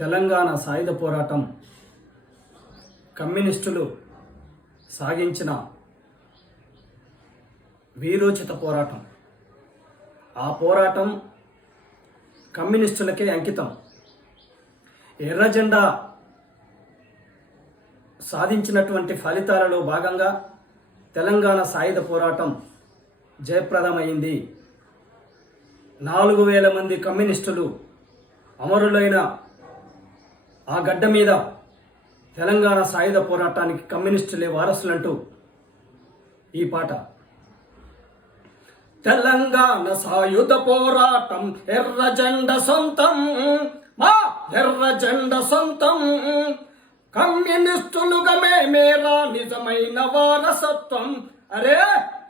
తెలంగాణ సాయుధ పోరాటం కమ్యూనిస్టులు సాగించిన వీరోచిత పోరాటం. ఆ పోరాటం కమ్యూనిస్టులకే అంకితం. ఎర్ర జెండా సాధించినటువంటి ఫలితాలలో భాగంగా తెలంగాణ సాయుధ పోరాటం జయప్రదమైంది. 4,000 మంది కమ్యూనిస్టులు అమరులైన ఆ గడ్డ మీద తెలంగాణ సాయుధ పోరాటానికి కమ్యూనిస్టులే వారసులంటూ ఈ పాట. తెలంగాణ సాయుధ పోరాటం ఎర్ర జెండ సొంతం, మా ఎర్ర జెండ సొంతం. కమ్యూనిస్టులుగా మేమేరా నిజమైన వారసత్వం. అరే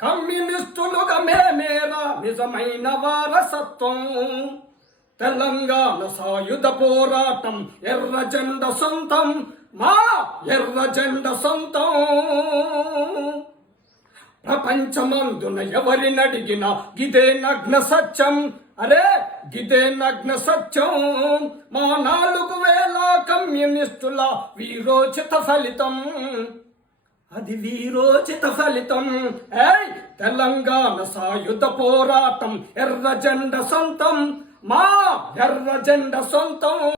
కమ్యూనిస్టులుగా మేమేరా నిజమైన వారసత్వం. తెలంగాణ సాయుధ పోరాటం ఎర్ర జెండ సొంతం, మా ఎర్ర జెండ సొంతం. ప్రపంచమందున ఎవరినడిగినా గిదే నగ్న సత్యం. అరే గిదే నగ్న సత్యం. మా 4,000 కమ్యూనిస్టుల వీరోచిత ఫలితం, అది వీరోచిత ఫలితం. తెలంగాణ సాయుధ పోరాటం ఎర్ర జెండ సొంతం, మా ఎర్ర జెండ సొంతం.